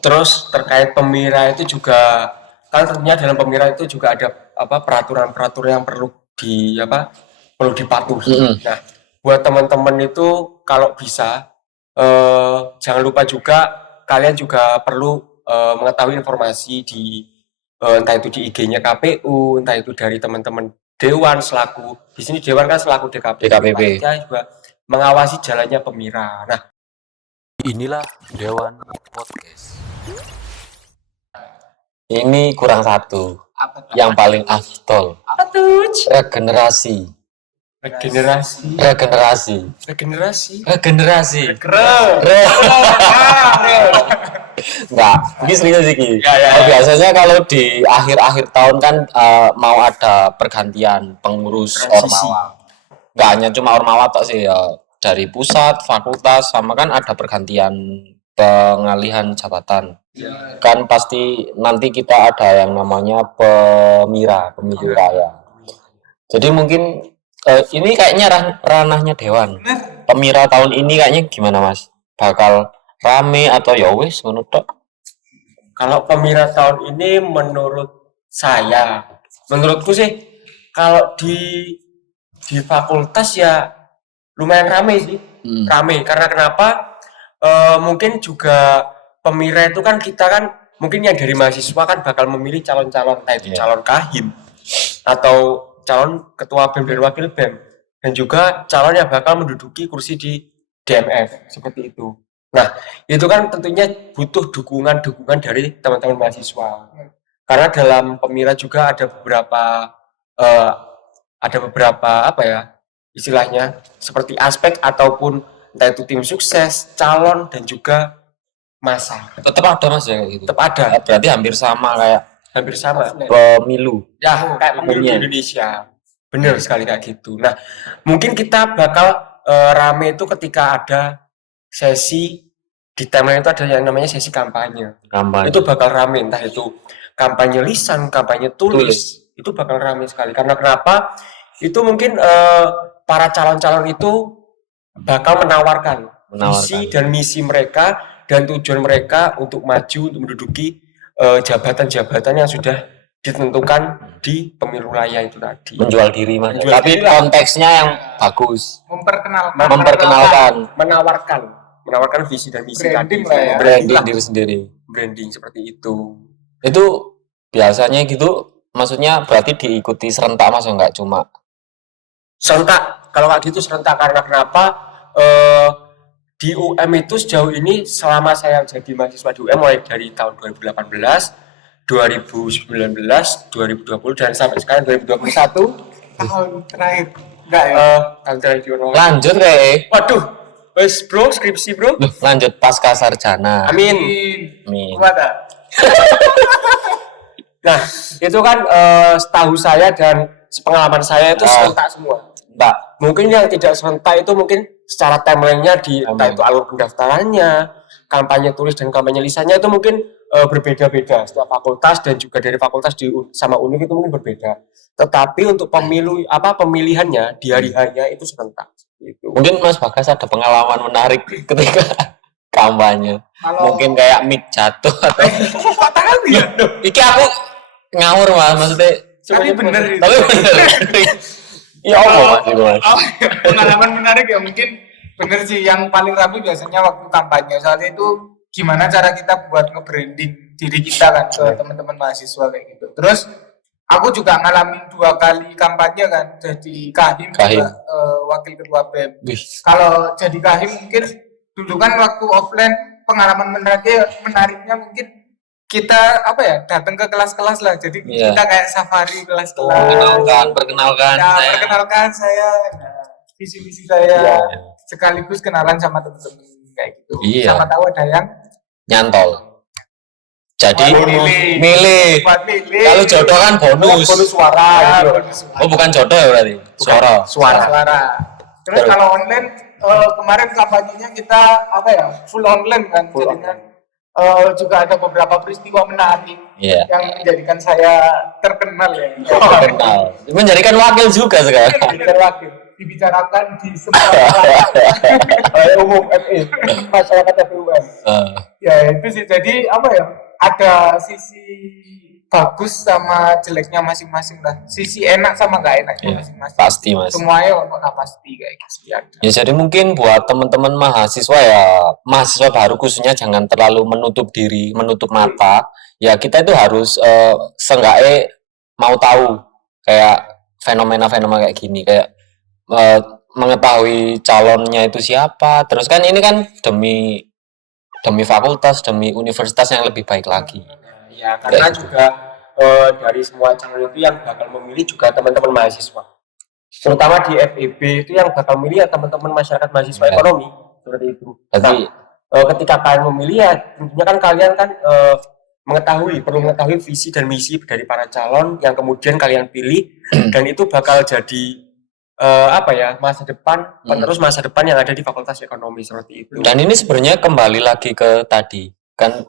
Terus terkait Pemira itu juga kan tentunya dalam Pemira itu juga ada peraturan-peraturan yang perlu dipatuhi. Nah, buat teman-teman itu kalau bisa jangan lupa juga kalian juga perlu mengetahui informasi di entah itu di IG-nya KPU, entah itu dari teman-teman Dewan selaku di sini Dewan kan selaku DKPP. Dia juga mengawasi jalannya Pemira. Nah, inilah Dewan Podcast. Ini kurang satu. Yang paling afdol. Regenerasi. Enggak, ini serius sih. Biasanya kalau di akhir-akhir tahun kan mau ada pergantian pengurus Ormawa. Enggak hanya cuma Ormawa tok sih ya, dari pusat, fakultas sama kan ada pergantian pengalihan jabatan. Kan pasti nanti kita ada yang namanya pemilu raya. Jadi mungkin ini kayaknya ranahnya Dewan. Pemira tahun ini kayaknya gimana Mas? Bakal rame atau ya wis ngono tok? Kalau Pemira tahun ini menurutku sih kalau di fakultas ya lumayan rame sih. Rame karena kenapa? Mungkin juga Pemira itu kan kita kan mungkin yang dari mahasiswa kan bakal memilih calon-calon entah itu calon kahim atau calon ketua BEM dan wakil BEM dan juga calon yang bakal menduduki kursi di DMF seperti itu. Nah, itu kan tentunya butuh dukungan dari teman-teman mahasiswa. Karena dalam Pemira juga ada beberapa istilahnya seperti aspek ataupun entah itu tim sukses, calon dan juga masa. Tetap ada Mas ya gitu. Tetap ada. Berarti hampir sama pemilu. Ya, kayak pemilu di Indonesia. Benar sekali kayak gitu. Nah, mungkin kita bakal rame itu ketika ada sesi di timeline itu ada yang namanya sesi kampanye. Itu bakal rame, entah itu kampanye lisan, kampanye tulis. Itu bakal rame sekali. Karena kenapa? Itu mungkin para calon-calon itu bakal menawarkan visi dan misi mereka dan tujuan mereka untuk maju untuk menduduki jabatan-jabatan yang sudah ditentukan di pemilu raya itu tadi. Menjual diri Mas. Tapi konteksnya yang bagus. Menawarkan visi dan misi branding tadi. Branding diri sendiri. Branding seperti itu. Itu biasanya gitu, maksudnya berarti diikuti serentak Mas, enggak cuma serentak. Kalau kayak gitu serentak karena kenapa? Di UM itu sejauh ini selama saya jadi mahasiswa di UM mulai dari tahun 2018, 2019, 2020 dan sampai sekarang 2021 tahun terakhir enggak ya? Tahun terakhir lanjut kayak. Waduh, wes bro, skripsi bro. Lanjut pasca sarjana. Amin. Nah, itu kan setahu saya dan sepengalaman saya itu serentak semua. Mbak, mungkin yang tidak serentak itu mungkin secara timeline-nya di entah itu alur pendaftarannya, kampanye tulis dan kampanye lisannya itu mungkin berbeda-beda setiap fakultas dan juga dari fakultas sama univ itu mungkin berbeda. Tetapi untuk pemilihannya di hari hanya itu serentak. Gitu. Mungkin Mas Bagas ada pengalaman menarik ketika kampanye. Mungkin kayak mic jatuh atau iki aku ngawur Mas, maksudnya tapi bener. Iya Mas. Pengalaman menarik ya mungkin bener sih, yang paling rapi biasanya waktu kampanye. Soalnya itu gimana cara kita buat nge-branding diri kita kan ke teman-teman mahasiswa kayak gitu. Terus aku juga ngalamin 2 kali kampanye kan, jadi kahim. Juga wakil ketua BEM. Kalau jadi kahim mungkin dulu kan waktu offline pengalaman menariknya mungkin kita datang ke kelas-kelas lah, jadi kita kayak safari kelas-kelas, perkenalkan saya, visi-visi saya, sekaligus kenalan sama teman-teman kayak gitu. Sama tahu ada yang nyantol, jadi milih. Kalau jodoh kan bonus suara gitu. Oh bukan jodoh ya berarti, suara. Terus kalau online kemarin kampanyenya kita full online kan, jadinya juga ada beberapa peristiwa menarik yang menjadikan saya terkenal ya. Menjadikan wakil juga sekarang. dibicarakan di semua masyarakat umum masyarakat FUM. Ya itu sih, jadi apa ya, ada sisi bagus sama jeleknya masing-masing lah, sisi enak sama nggak enaknya masing-masing. Pasti Mas. Semuanya nggak pasti kayak gitu ya. Ya jadi mungkin buat teman-teman mahasiswa ya, mahasiswa baru khususnya jangan terlalu menutup diri, menutup mata. Ya kita itu harus seenggaknya mau tahu kayak fenomena-fenomena kayak gini, kayak mengetahui calonnya itu siapa. Terus kan ini kan demi fakultas, demi universitas yang lebih baik lagi. Ya karena juga dari semua calon itu yang bakal memilih juga teman-teman mahasiswa, terutama di FEB itu yang bakal memilih ya teman-teman masyarakat mahasiswa ekonomi seperti itu. Jadi ketika kalian memilih ya tentunya kan kalian kan perlu mengetahui visi dan misi dari para calon yang kemudian kalian pilih dan itu bakal jadi masa depan, penerus masa depan yang ada di Fakultas Ekonomi seperti itu. Dan ini sebenarnya kembali lagi ke tadi kan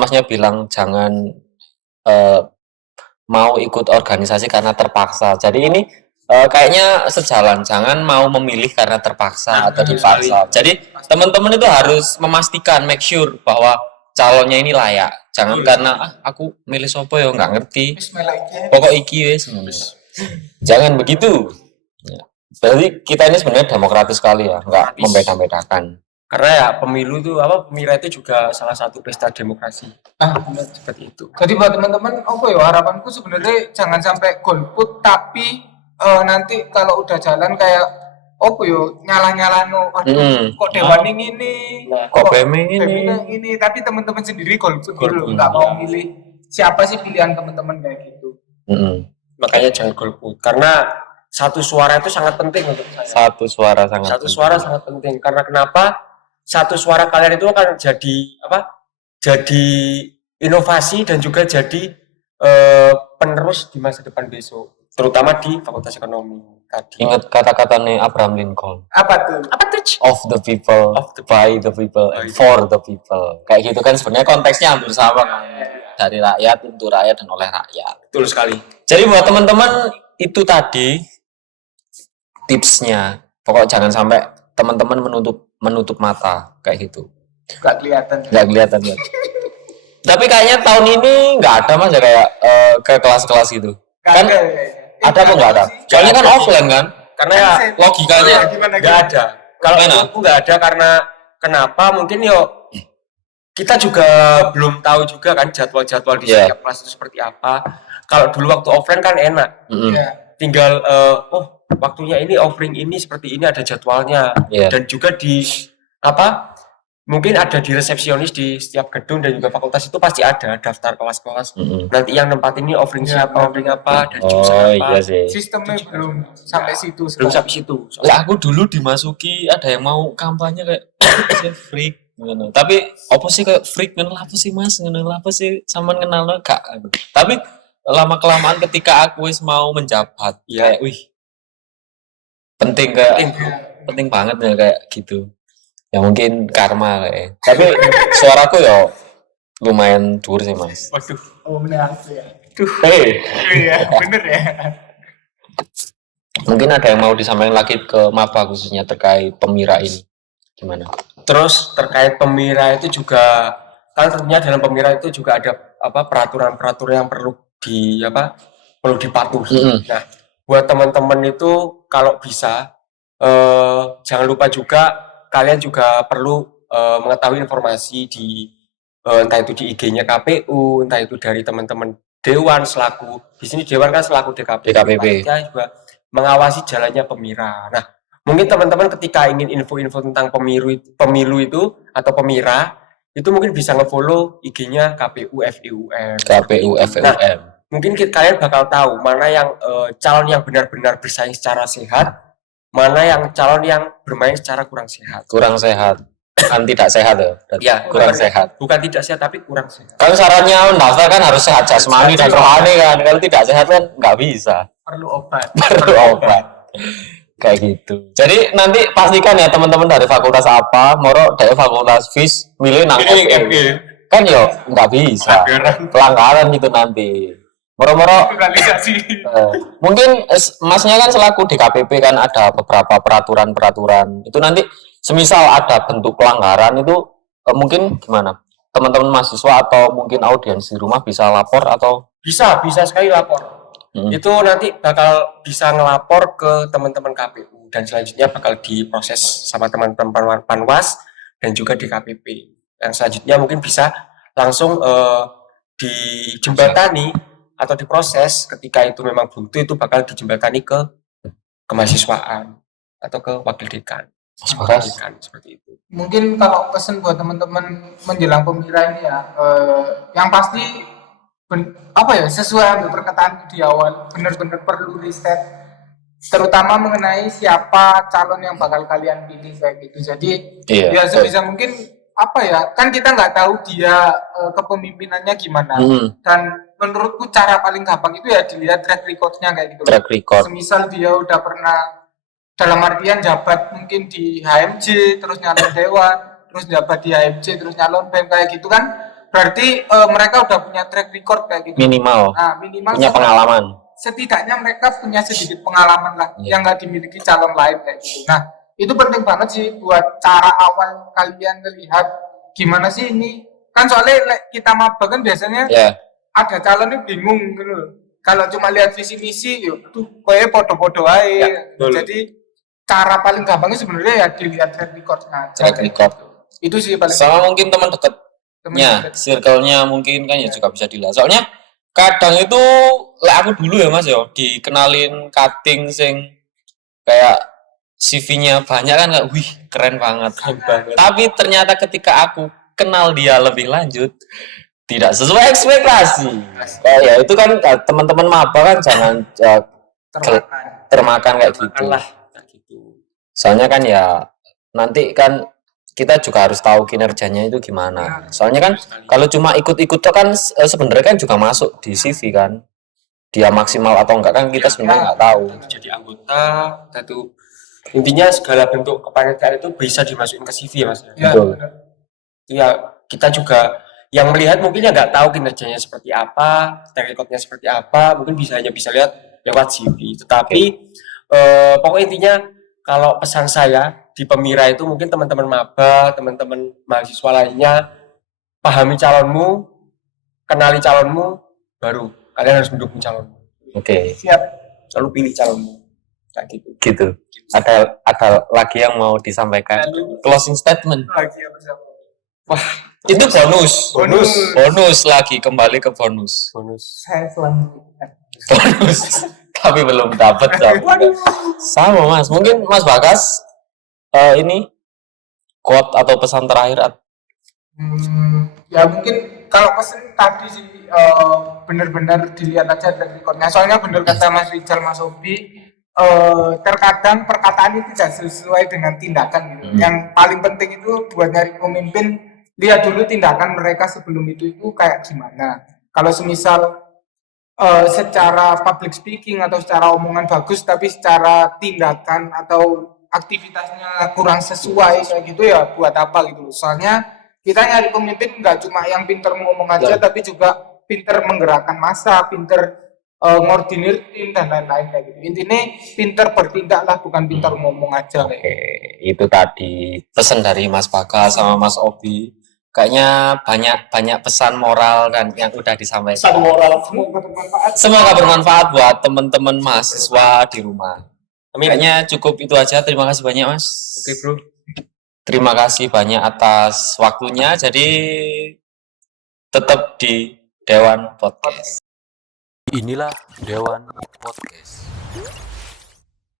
Masnya bilang jangan mau ikut organisasi karena terpaksa. Jadi ini kayaknya sejalan, jangan mau memilih karena terpaksa atau dipaksa. Jadi teman-teman itu harus memastikan, make sure bahwa calonnya ini layak. Jangan karena aku milih sopo ya nggak ngerti. Pokok iki wis. Jangan begitu. Ya. Berarti kita ini sebenarnya demokratis sekali ya, nggak membeda-bedakan. Karena ya pemilu itu pemilihan itu juga salah satu pesta demokrasi. Benar. Seperti itu. Jadi buat teman-teman, harapanku sebenarnya jangan sampai golput, tapi nanti kalau udah jalan kayak nyala-nyala kok dewan ini, kok BEM ini, tapi teman-teman sendiri golput dulu, nggak mau milih siapa sih pilihan teman-teman kayak gitu. Makanya jangan golput, karena satu suara itu sangat penting untuk saya. Satu suara sangat penting. Karena kenapa? Satu suara kalian itu akan jadi inovasi dan juga jadi penerus di masa depan besok, terutama di Fakultas Ekonomi tadi. Ingat kata-katanya Abraham Lincoln. Apa tuh? Of the people, by the people, and for the people. Kayak gitu kan sebenarnya konteksnya hampir sama kan. Dari rakyat, untuk rakyat, dan oleh rakyat. Betul sekali. Jadi buat teman-teman itu tadi tipsnya. Pokoknya jangan sampai teman-teman menutup mata kayak gitu. Nggak kelihatan ya. Tapi kayaknya tahun ini nggak ada Mas ya kayak ke kelas-kelas gitu. Kan ada apa nggak ada? Soalnya kan offline kan. Karena ya logikanya nggak ada. Kalau aku nggak ada karena kenapa? Mungkin kita juga belum tahu juga kan jadwal-jadwal di setiap kelas itu seperti apa. Kalau dulu waktu offline kan enak. Tinggal waktunya ini offering ini seperti ini ada jadwalnya. Dan juga di mungkin ada di resepsionis di setiap gedung dan juga fakultas itu pasti ada daftar kelas-kelas. Nanti yang tempat ini offering siapa, offering apa, dan jurusan apa. Iya sih. Sistemnya belum sampai situ. Lah aku dulu dimasuki ada yang mau kampanye kayak freak ngono. Tapi apa sih kayak freak ngono apa sih Mas? Ngono apa sih sampean kenal gak? Tapi lama kelamaan ketika aku wis mau menjabat, kayak penting banget ya kayak gitu. Ya mungkin karma kayak. Tapi suaraku ya lumayan dhuwur sih Mas. Waduh, bener ya. Iya, bener ya. Mungkin ada yang mau disampaikan lagi ke Maba khususnya terkait Pemira ini. Gimana? Terus terkait Pemira itu juga kan tentunya dalam Pemira itu juga ada peraturan-peraturan yang perlu dipatuhi. Nah, buat teman-teman itu kalau bisa jangan lupa juga kalian juga perlu mengetahui informasi entah itu di IG-nya KPU, entah itu dari teman-teman Dewan di sini Dewan kan selaku DKPP. Ya juga mengawasi jalannya Pemira. Nah, mungkin teman-teman ketika ingin info-info tentang pemilu itu atau Pemira itu mungkin bisa nge-follow IG-nya KPU FEUM. Nah, mungkin kalian bakal tahu mana yang calon yang benar-benar bersaing secara sehat, mana yang calon yang bermain secara kurang sehat. Kan tidak sehat ya? Kurang sehat. Bukan tidak sehat tapi kurang sehat. Kan syaratnya mendaftar kan harus sehat jasmani dan rohani kan. Kalau tidak sehat kan nggak bisa. Perlu obat. Kayak gitu. Jadi nanti pastikan ya teman-teman dari fakultas apa, moro dari fakultas FIS milih nang FE. Kan nggak bisa. Pelanggaran gitu nanti. Moro-moro Realisasi. mungkin masnya kan selaku DKPP kan ada beberapa peraturan-peraturan. Itu nanti semisal ada bentuk pelanggaran itu mungkin gimana? Teman-teman mahasiswa atau mungkin audiens di rumah bisa lapor atau Bisa sekali lapor. Itu nanti bakal bisa ngelapor ke teman-teman KPU dan selanjutnya bakal diproses sama teman-teman Panwas dan juga DKPP. Yang selanjutnya mungkin bisa langsung dijembatani atau diproses ketika itu memang butuh, itu bakal dijembatani ke kemahasiswaan atau ke wakil dekan. Mas Bagas? Dekan, seperti itu. Mungkin kalau pesan buat teman-teman menjelang pemilihan ini ya, yang pasti sesuai ambil perkataan di awal, benar-benar perlu riset, terutama mengenai siapa calon yang bakal kalian pilih kayak gitu. Jadi ya sebisa mungkin kan kita nggak tahu dia kepemimpinannya gimana. Dan menurutku cara paling gampang itu ya dilihat track recordnya kayak gitu. Track record. Semisal dia udah pernah dalam artian jabat mungkin di HMJ, terus nyalon dewan, terus jabat di HMJ, terus nyalon BEM kayak gitu kan. Berarti mereka udah punya track record kayak gitu. Minimal. Nah, minimal punya pengalaman. Setidaknya mereka punya sedikit pengalaman lah yang nggak dimiliki calon lain kayak gitu. Nah, itu penting banget sih buat cara awal kalian melihat gimana sih ini. Kan soalnya kita maba kan biasanya ada calon ini bingung gitu loh. Kalau cuma lihat visi misi, tuh kayak podo-podo aja. Jadi cara paling gampangnya sebenarnya ya dilihat track record-nya. Track record. Itu sih paling. Sama mungkin teman dekatnya, circle-nya mungkin kan ya juga bisa dilihat. Soalnya kadang itu aku dulu ya Mas yo dikenalin cutting sing kayak CV-nya banyak kan, kayak wih keren banget. Tapi ternyata ketika aku kenal dia lebih lanjut tidak sesuai ekspektasi. Ya itu kan teman-teman maba kan jangan termakan kayak gitu. Soalnya kan ya nanti kan kita juga harus tahu kinerjanya itu gimana. Soalnya kan kalau cuma ikut-ikut tuh kan sebenarnya kan juga masuk di CV kan. Dia maksimal atau enggak kan kita sebenarnya nggak tahu. Jadi anggota satu, intinya segala bentuk kepanitiaan itu bisa dimasukin ke CV ya Mas. Betul. Ya kita juga yang melihat mungkin ya nggak tahu kinerjanya seperti apa, track recordnya seperti apa, mungkin hanya bisa lihat lewat CV. Tetapi pokoknya intinya kalau pesan saya di Pemira itu mungkin teman-teman maba, teman-teman mahasiswa lainnya, pahami calonmu, kenali calonmu, baru kalian harus mendukung calonmu. Oke. Siap, lalu pilih calonmu. Kayak gitu. Gitu. Ada lagi yang mau disampaikan? Closing statement. Wah, itu bonus lagi, kembali ke bonus. Saya selanjutnya. Bonus. Tapi belum dapat. Sama Mas, mungkin Mas Bagas ini quote atau pesan terakhir. Ya mungkin kalau pesan tadi sih benar-benar dilihat aja track recordnya. Soalnya benar kata Mas Rizal, Mas Obi, terkadang perkataan itu tidak sesuai dengan tindakan gitu. Yang paling penting itu buat nyari pemimpin, lihat dulu tindakan mereka sebelum itu kayak gimana. Kalau semisal secara public speaking atau secara omongan bagus tapi secara tindakan atau aktivitasnya kurang sesuai kayak gitu ya buat apa gitu. Soalnya kita nyari pemimpin nggak cuma yang pinter ngomong aja tapi juga pinter menggerakkan massa, pinter ngordinir tim dan lain-lain kayak gitu. Intinya pinter bertindak lah, bukan pinter ngomong aja. Oke, itu tadi pesan dari Mas Bagas sama Mas Obi. Kayaknya banyak pesan moral dan yang udah disampaikan. pesan moral Semoga bermanfaat buat teman-teman mahasiswa di rumah. Kayaknya cukup itu aja. Terima kasih banyak Mas. Oke bro. Terima kasih banyak atas waktunya. Jadi tetap di Dewan Podcast. Inilah Dewan Podcast.